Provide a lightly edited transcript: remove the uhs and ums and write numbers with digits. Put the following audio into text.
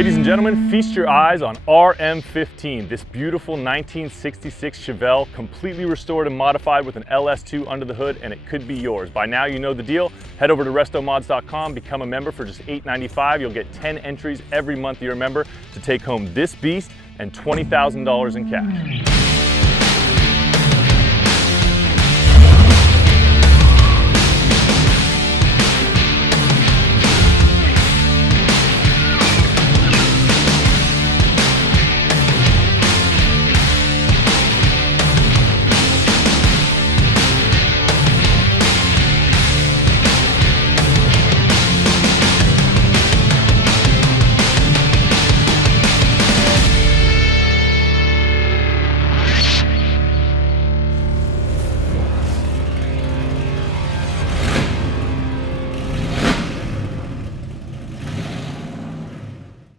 Ladies and gentlemen, feast your eyes on RM15, this beautiful 1966 Chevelle, completely restored and modified with an LS2 under the hood, and it could be yours. By now you know the deal. Head over to RestoMods.com, become a member for just $8.95. You'll get 10 entries every month you're a member to take home this beast and $20,000 in cash.